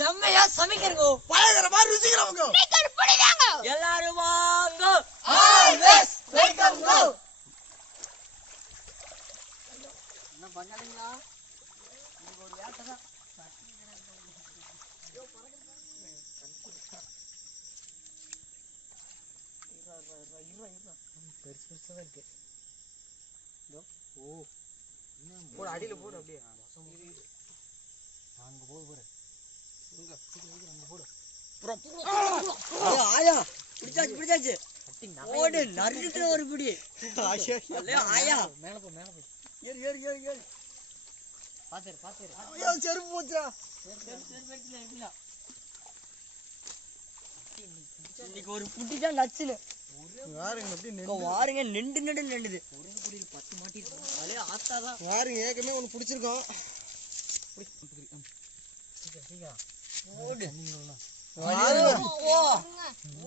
செம்மையா சமைக்கிறங்க பயங்கரமா ருசிக்கிறவங்க எல்லாரும் வாங்க ஆல்வேஸ் வெல்கம் கோ என்ன பண்ணாதீங்களா நீங்க ஒரு வேட்டை தான் பெருசு பெருசா தான் இருக்கு ஓ போடு அடியில போடு அப்படியே அங்க போடு போடு இங்க அங்க போடு ஆயா பிடிச்சாச்சு ஓடு நறுக்கிட்டு ஒரு பிடி ஆயா மேல போ ஏறு பாத்துரு ஐயோ செருப்பு போச்சுடா இன்னைக்கு ஒரு புட்டி தான் நச்சுல வாருங்க அப்படியே வாருங்க நெண்டுது ஒரே புடியில 10 மாட்டிருக்கு அதே ஆத்தாதான் வாருங்க ஏற்கனவே ஒன்று பிடிச்சிருக்கோம்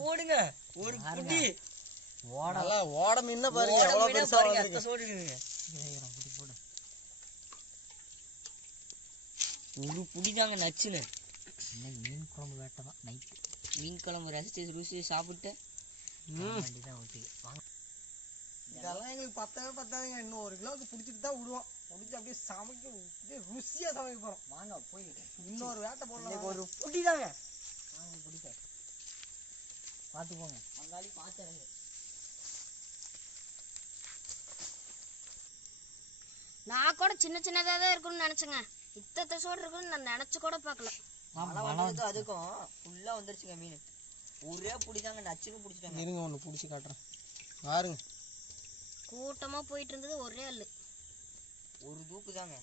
ஓடுங்க ஒரு புட்டி ஓட மீன் பாருங்க எவ்வளவு பெருசா வந்திருக்கு ஒரு புடிதாங்க நச்சுன்னு மீன் குழம்பு வேட்டை தான் நைட்டு மீன் குழம்பு ரசிச்சு ருசி சாப்பிட்டு இதெல்லாம் எங்களுக்கு பத்தாதுங்க இன்னும் 1 கிலோவுக்கு பிடிச்சிட்டு தான் விடுவோம் பிடிச்சி அப்படியே சமைக்க அப்படியே ருசியா சமைக்க போறோம் வாங்க போய் இன்னொரு வேட்டை போடலாம் ஒரு புடிதாங்க வாங்க பிடிக்க பார்த்து போங்க மங்காளி பார்த்துறங்க நான் கூட சின்னதா தான் இருக்கும்னு நினைச்சேங்க இத்தனை சோடு இருக்குன்னு நான் நினைச்சு கூட பார்க்கல அதுக்கும் ஃபுல்லா வந்துருச்சுங்க மீன் ஒரே புடிதாங்க நச்சுன்னு பிடிச்சிட்டாங்க இருங்க ஒன்று பிடிச்சி காட்டுறேன் பாருங்க கூட்டமா போயிட்டு இருந்தது ஒரே அல்லு ஒரு தூக்கு தாங்க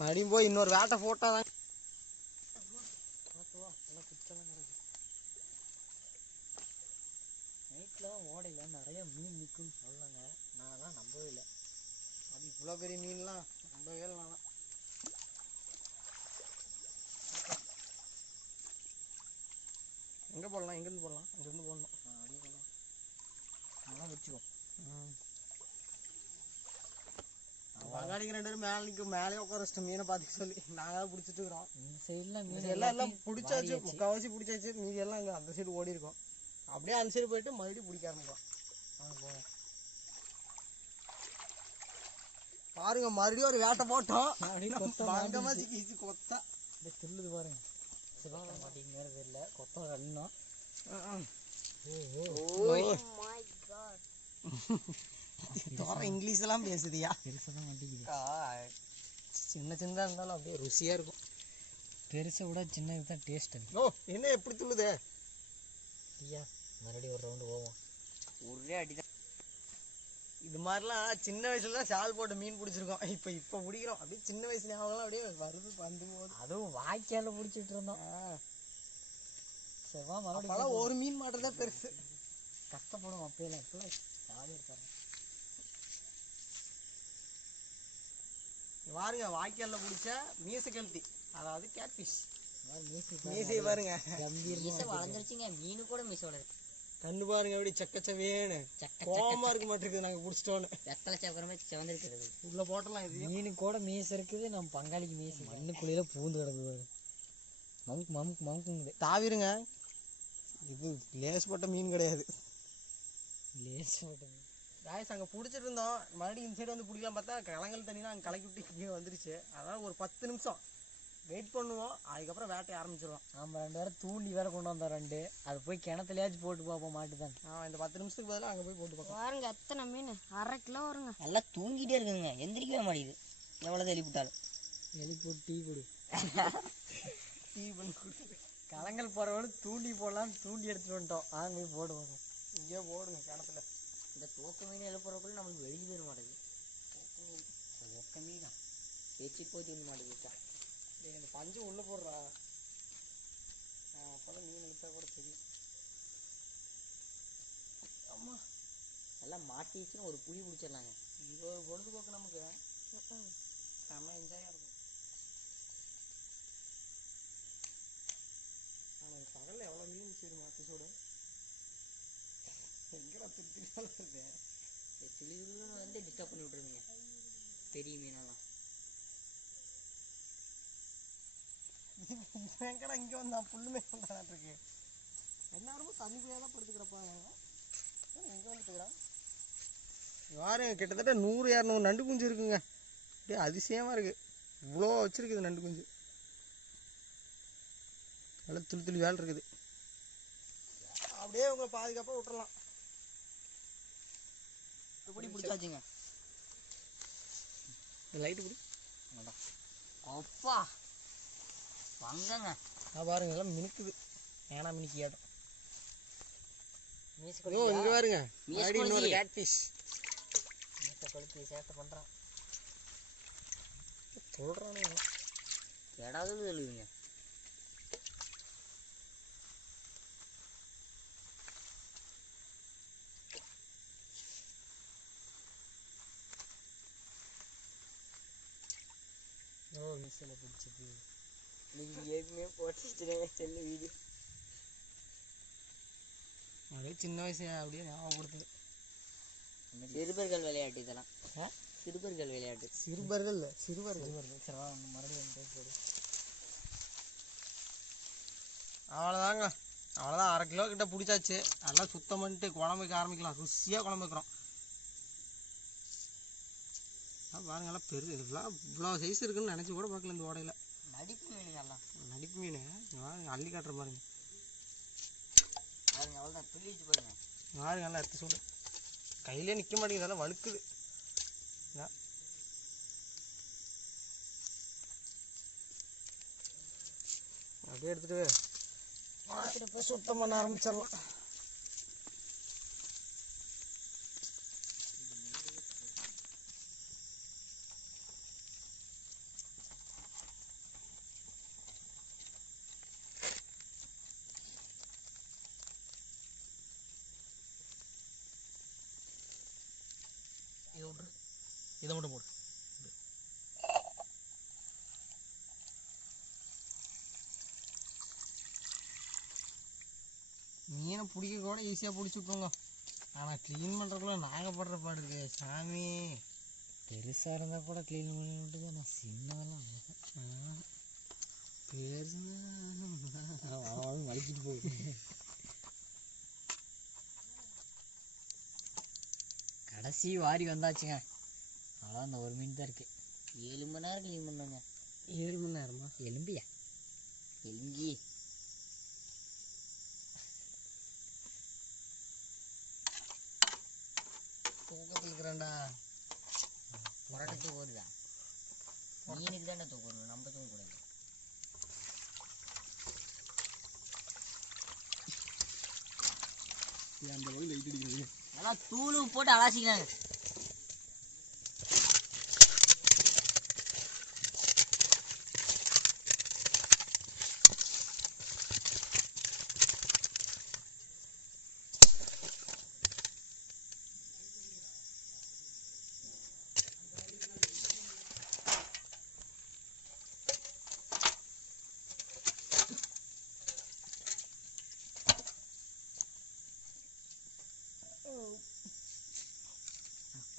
மறுபடியும் போய் இன்னொரு வேட்டை போட்டாதான் நைட்ல ஓடையில நிறைய மீன் நிற்கும்னு சொன்னாங்க நான்லாம் நம்பவே இல்லை அது இவ்வளோ பெரிய மீன்லாம் நம்பவே இல்லை எங்கே போடலாம் எங்கேருந்து போடலாம் அங்கேருந்து போடணும் அப்படியே போகலாம் நல்லா வச்சுக்கோ பங்காளிக்கு 2 பேரும் மேலே நிற்கும் மேலே உட்கார வச்சிட்டோம் மீனை பார்த்துக்க சொல்லி நாங்கள் தான் பிடிச்சிட்டு இருக்கிறோம் இந்த சைடில் மீன் எல்லாம் பிடிச்சாச்சு முக்கால்வாசி பிடிச்சாச்சு மீதி எல்லாம் அங்கே அந்த சைடு ஓடி இருக்கோம் அப்படியே அந்த சைடு போயிட்டு மறுபடியும் பிடிக்க ஆரம்பிக்கும் போவோம் பாருங்க மறுபடியும் ஒரு வேட்டை போட்டோம் பங்கமாக சிக்கிச்சு கொத்தா அப்படியே துள்ளுது பாருங்க சிவாங்க மாட்டிக்கு நேரம் தெரியல கொத்தா அள்ளணும் இங்கிலீஷ் எல்லாம் பேசுதியா பெருசாக மாட்டிக்குது சின்னதா இருந்தாலும் அப்படியே ருசியா இருக்கும் பெருசை விட சின்னது தான் டேஸ்ட் ஓ என்ன எப்படி துள்ளுதே ஐயா மறுபடியும் ஒரு ரவுண்டு போவோம் ஒரே அடிதான் இது மாதிரிலாம் சின்ன வயசுல தான் சால் போட்டு மீன் பிடிச்சிருக்கோம் இப்போ பிடிக்கிறோம் அப்படியே சின்ன வயசுல ஞாபகம் அப்படியே வருது வந்து போது அதுவும் வாய்க்கால பிடிச்சிட்டு இருந்தோம் செவ்வா மறுபடியும் ஒரு மீன் மாட்டுறதா பெருசு கஷ்டப்படும் அப்பையெல்லாம் இப்பெல்லாம் ஜாலியாக இருக்காரு பாருங்க வாய்க்கால பிடிச்ச மீசக்கழுத்தி அதாவது கேட்ஃபிஷ் மீசை பாருங்க மீசை வளர்ந்துருச்சுங்க மீனு கூட மீசை வளருது கண்ணு பாருங்க எப்படி சக்கச்சவேன்னு கோவமா இருக்க மாட்டேங்குது நாங்க பிடிச்சிட்டோன்னு வெத்தலை சக்கரமே சிவந்திருக்கிறது உள்ள போட்டலாம் இது மீனு கூட மீசை இருக்குது நம்ம பங்காளிக்கு மீசை மண்ணுக்குள்ளேயே பூந்து கிடக்குது மமுக்குங்குது தாவிருங்க இது லேஸ் போட்ட மீன் கிடையாது லேஸ் போட்ட மீன் காய்ஸ் அங்கே பிடிச்சிட்டு இருந்தோம் மறுபடியும் இந்த சைடு வந்து பிடிக்கலாம் பார்த்தா கலங்கல் தண்ணிலாம் அங்கே கலக்கி விட்டு இங்கே வந்துருச்சு அதனால் ஒரு 10 நிமிஷம் வெயிட் பண்ணுவோம் அதுக்கப்புறம் வேட்டையை ஆரம்பிச்சிருவோம் நம்ம 2 பேரும் தூண்டி வேற கொண்டு வந்தோம் 2 அது போய் கிணத்துலயாச்சும் போட்டு பார்ப்போம் மாட்டுதான் இந்த 10 நிமிஷத்துக்கு பதிலாக அங்கே போய் போட்டு பார்ப்போம் பாருங்க எத்தனை மீன் 1/2 கிலோ வருங்க நல்லா தூங்கிட்டே இருக்குதுங்க எந்திரிக்கவே மாட்டேங்குது எவ்வளோதான் எழுப்பிட்டாலும் எழுப்பிட்டு டீ கொடு டீ பண்ணி கொடுத்து கலங்கல் போகிறவங்க தூண்டி போடலான்னு தூண்டி எடுத்துட்டு வந்துட்டோம் அங்கே போய் போடுவாங்க இங்கே போடுங்க கிணத்துல இந்த தோக்க மீன் எழுப்புறக்குள்ள நம்மளுக்கு வெளியே போயிட மாட்டேங்குது தோக்க மீனா பேச்சு போச்சு விட மாட்டேங்குது இந்த பஞ்சு உள்ள போடுறா அப்போதான் மீன் எழுத்தா கூட தெரியும் அம்மா எல்லாம் மாட்டிச்சுன்னு ஒரு புளி பிடிச்சிடலாங்க இது ஒரு பொழுதுபோக்கு நமக்கு செம்ம என்ஜாயாக இருக்கும் ஆனால் பகலில் எவ்வளோ மீன் சரி மாற்றி சூடு எங்கடா திருப்பி வருது சிலின்னு வந்து டிஸ்டர்ப் பண்ணி விட்ருவீங்க பெரிய மீனெல்லாம் எங்கடா இங்கே வந்தான் புல்லுமே வந்தாட்டு இருக்கு. எல்லாரும் தண்ணிக்குள்ளே தான் படுத்துக்கிறப்பா. எங்கே வந்துட்டுக்கிறான் யாரும் கிட்டத்தட்ட 100-200 நண்டு குஞ்சு இருக்குங்க. அப்படியே அதிசயமாக இருக்குது. இவ்வளோ வச்சுருக்குது நண்டு குஞ்சு. நல்லா துளி துளி வேலை இருக்குது. அப்படியே உங்களை பாதுகாப்பாக விட்டுறலாம். எப்படி பிடிச்சாச்சுங்க லைட்டு பிடி. அப்பா வங்கங்க பாருங்க எல்லாம் மினுக்குது. ஏன்னா மினுக்கி ஏடும். மீசை ஐயோ இங்கே பாருங்க மீசை இன்னொரு கேட் ஃபிஷ். மீசை கொளுத்தி சேட்டை பண்ணுறான். சொல்கிறானே ஏடாவது எழுதுங்க. ஓ மீசில் பிடிச்சது. நீங்கள் ஏற்கனவே போட்டுச்சுட்டே செல்லு வீடியோ. அப்படியே சின்ன வயசு அப்படியே ஞாபகப்படுத்துது. சிறுபர்கள் விளையாட்டு இதெல்லாம். சிறுபர்கள் விளையாட்டு. சிறுபர்கள் சிறுவர்கள் மறுபடியும் போடு. அவ்வளோதாங்க. அவ்வளோதான் 1/2 கிலோ கிட்ட பிடிச்சாச்சு. நல்லா சுத்தம் பண்ணிட்டு குழம்பு வைக்க ஆரம்பிக்கலாம். ருசியாக குழம்பு வைக்கிறோம். பாருங்க எல்லாம் பெரிய இதெல்லாம் இவ்வளோ சைஸ் இருக்குன்னு நினச்சி கூட பார்க்கல இந்த ஓடையில். நடிப்பு மீனுங்கெல்லாம். நடிப்பு மீன் அள்ளி காட்டுற பாருங்க. பாருங்க அவ்வளோதான் பிள்ளைச்சு பாருங்க. பாருங்க நல்லா எடுத்து சொல்லு. கையிலே நிற்க மாட்டேங்குது. அதெல்லாம் வழுக்குது. அப்படியே எடுத்துட்டு போய் சுத்தம் பண்ண ஆரம்பிச்சிடலாம். இதை மட்டும் போடு. மீனை பிடிக்க கூட ஈஸியாக பிடிச்சி விட்ருங்க. ஆனால் க்ளீன் பண்ணுறதுக்குள்ள நாங்கள் படுற பாடு இருக்கு சாமி. பெருசாக இருந்தால் கூட க்ளீன் பண்ணி விட்டுது. நான் சின்னதெல்லாம் பெருசு வலிக்கிட்டு போகுது. கடைசி வாரி வந்தாச்சுங்க. அவ்வளோ அந்த ஒரு மீன் தான் இருக்குது. 7 மணி நேரம் க்ளீன் பண்ணுங்க. 7 மணி நேரமா? எலும்பியா எலும்பி தூக்கத்தில் இருக்கிறேன்டா. புரட்டை தூக்குறதா? மீனுக்கு தானே தூக்கணும், நம்ம தூக்கக்கூடாது. அந்த வகையில் லைட் அடிக்கிறது. நல்லா தூளு போட்டு அலாசிக்கிறாங்க.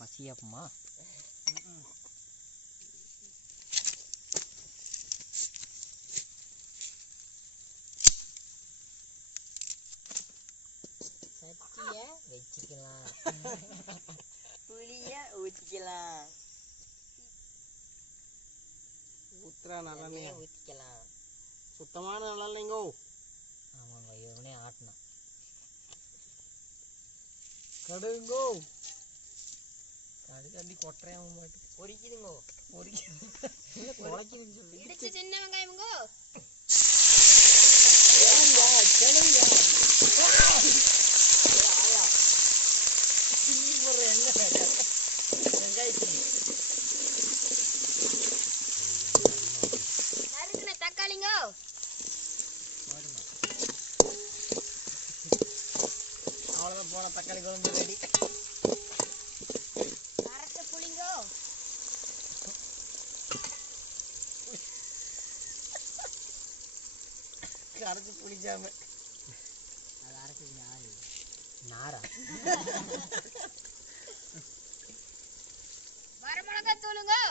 பசியாப்பமா சட்டிய வச்சுக்கலாம். புளிய ஊற்றிக்கலாம். ஊத்துறா நல்லெண்ணெய் ஊற்றிக்கலாம். சுத்தமான நல்லெண்ணெய்ங்கோ. ஆமாங்க இவனே ஆட்டினான். கடுங்கோ. கடுக்காண்டி கொட்டுறேன் அவன் பாட்டு. பொறிக்குதுங்கோ. குறைக்குதுன்னு சொல்லி இடிச்சு சின்ன வெங்காயமுங்கோ. நறுக்குன தக்காளிங்கோ. அவ்வளோதான் போன தக்காளி குழம்பு ரெடி. அரைச்ச புளிங்கோ. அரைச்சி புளிச்சாம அது அரைச்சது நாரா வரமிளகா தூளுங்கோ.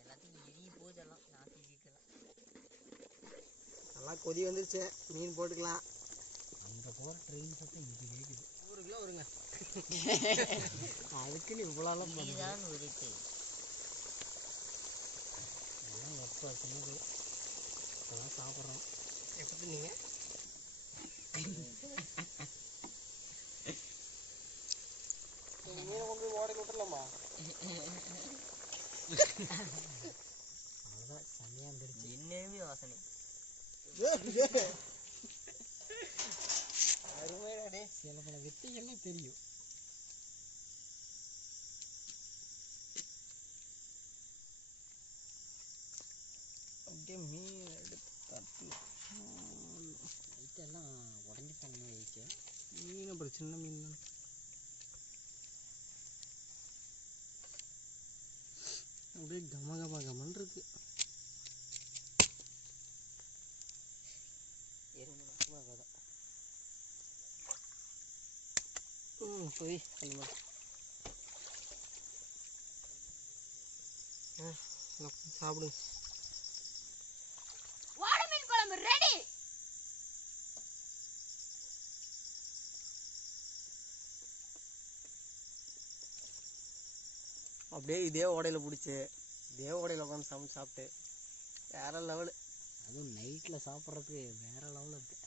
எல்லாத்தையும் எரிய போதெல்லாம் நாத்தி வீக்கலாம். கொதி வந்துருச்சு, மீன் போட்டுக்கலாம். அங்கே போகிற ட்ரெயின் சத்தம் இங்கே கேட்குது. 1 கிலோ வருங்க. அதுக்குன்னு இவ்வளோலாம் பண்ணிதான் உரிட்டு எல்லாம் எப்போ சொன்னது இப்போதான் சாப்பிட்றோம். எப்படி நீங்கள் மீனை கொண்டு போய் ஓடையில் விட்டுலாமா? அவ்வளோதான் செம்மையாக இருந்துருச்சு. என்னமே வாசனை அருமையாடே. சில பல வித்தைகள்லாம் தெரியும். அப்படியே மீன் எடுத்து தட்டு. லைட்டெல்லாம் உடஞ்சிட்டாங்க வச்சு. மீன் அப்புறம் சின்ன மீன் தான். அப்படியே கமகமகமன் இருக்கு. போய் சாப்பிடுங்க. வாடை மீன் குழம்பு ரெடி. அப்படியே இதே ஓடையில் பிடிச்சி இதே ஓடையில் உட்காந்து சமைச்சு சாப்பிட்டு வேற லெவலு. அதுவும் நைட்டில் சாப்பிட்றதுக்கு வேற லெவலில் இருக்கு.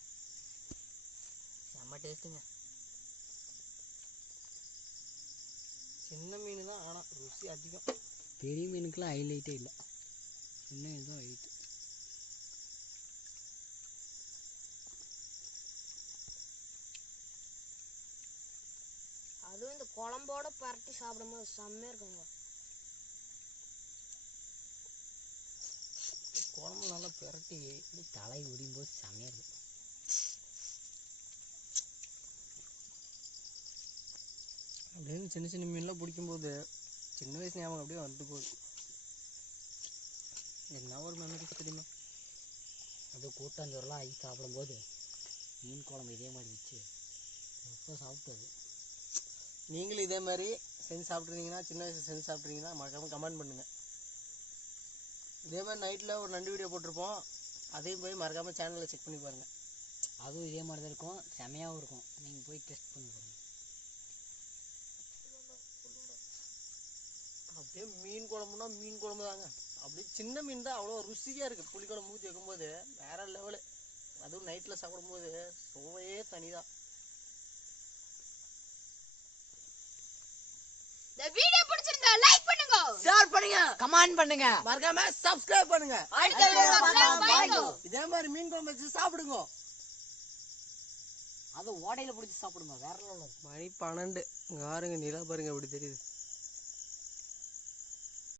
செம்ம டேஸ்ட்டுங்க. சின்ன மீன் தான், ஆனால் ருசி அதிகம். பெரிய மீனுக்கெலாம் ஹைலைட்டே இல்லை, சின்ன மீன் தான் ஹைலைட்டு. அதுவும் இந்த குழம்போட பரட்டி சாப்பிடும்போது செம்மையாக இருக்குங்க. குழம்பு நல்லா பிரட்டி தலை உரியும் போது செம்மையாக இருக்கும். அப்படின்னு சின்ன சின்ன மீன்லாம் பிடிக்கும்போது சின்ன வயசு ஞாபகம் அப்படியே வந்து போகுது. என்ன ஒரு மெமரிஸ் தெரியுமா? அது கூட்டாஞ்சோறுலாம் ஆகி சாப்பிடும்போது மீன் குழம்பு இதே மாதிரி வச்சு எப்போ சாப்பிட்டது. நீங்களும் இதே மாதிரி செஞ்சு சாப்பிட்ருந்தீங்கன்னா, சின்ன வயசு செஞ்சு சாப்பிட்றீங்கன்னா மறக்காமல் கமெண்ட் பண்ணுங்கள். இதே மாதிரி நைட்டில் ஒரு நண்டு வீடியோ போட்டிருப்போம், அதையும் போய் மறக்காமல் சேனலில் செக் பண்ணி பாருங்கள். அதுவும் இதே மாதிரி தான் இருக்கும், செமையாகவும் இருக்கும். நீங்கள் போய் டெஸ்ட் பண்ணி பாருங்கள். அப்படியே மீன் குழம்புனா மீன் குழம்பு தாங்க. அப்படியே சின்ன மீன் தான் அவ்வளோ ருசியாக இருக்குது. புளிக்குழம்பு ஊற்றி வைக்கும்போது வேறு லெவலு. அதுவும் நைட்டில் சாப்பிடும்போது சுவையே தனி தான். இந்த வீடியோ பிடிச்சிருந்தா லைக் பண்ணுங்க, ஷேர் பண்ணுங்க, கமெண்ட் பண்ணுங்க, மறக்காம சப்ஸ்கிரைப் பண்ணுங்க. அடுத்த வீடியோல பார்க்கலாம். இதே மாதிரி மீன் குழம்பு வச்சு சாப்பிடுங்க. அது ஓடையில் பிடிச்சி சாப்பிடுங்க, வேற லெவலில் இருக்கும். மணி 12. இங்கே பாருங்க, நிலா பாருங்க எப்படி தெரியுது.